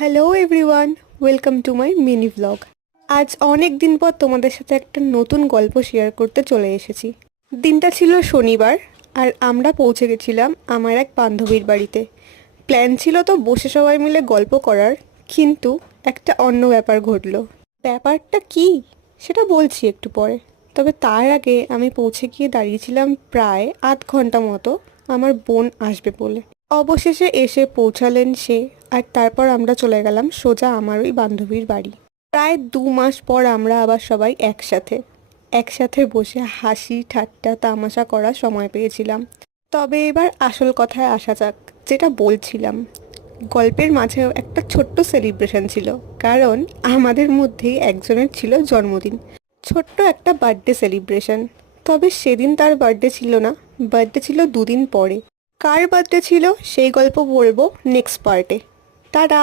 Hello everyone, welcome to my mini vlog. আজ অনেক দিন পর তোমাদের সাথে একটা নতুন গল্প শেয়ার করতে চলে এসেছি। দিনটা ছিল শনিবার, আর আমরা পৌঁছে গেছিলাম আমার এক বান্ধবীর বাড়িতে। প্ল্যান ছিল তো বসে সবাই মিলে গল্প করার, কিন্তু একটা অন্য ব্যাপার ঘটলো। ব্যাপারটা কি সেটা বলছি একটু পরে। তবে তার আগে আমি পৌঁছে গিয়ে দাঁড়িয়েছিলাম প্রায় আধ ঘন্টা মতো আমার বোন আসবে বলে। অবশেষে এসে পৌঁছালেন সে, আর তারপর আমরা চলে গেলাম সোজা আমার ওই বান্ধবীর বাড়ি। প্রায় 2 মাস পর আমরা আবার সবাই একসাথে একসাথে বসে হাসি ঠাট্টা তামাশা করার সময় পেয়েছিলাম। তবে এবার আসল কথায় আসা যাক। যেটা বলছিলাম, গল্পের মাঝেও একটা ছোট্ট সেলিব্রেশন ছিল, কারণ আমাদের মধ্যেই একজনের ছিল জন্মদিন। ছোট্ট একটা বার্থডে সেলিব্রেশন। তবে সেদিন তার বার্থডে ছিল না, বার্থডে ছিল 2 দিন পরে। কার বার্থডে ছিল সেই গল্প বলবো নেক্সট পার্টে। টাটা।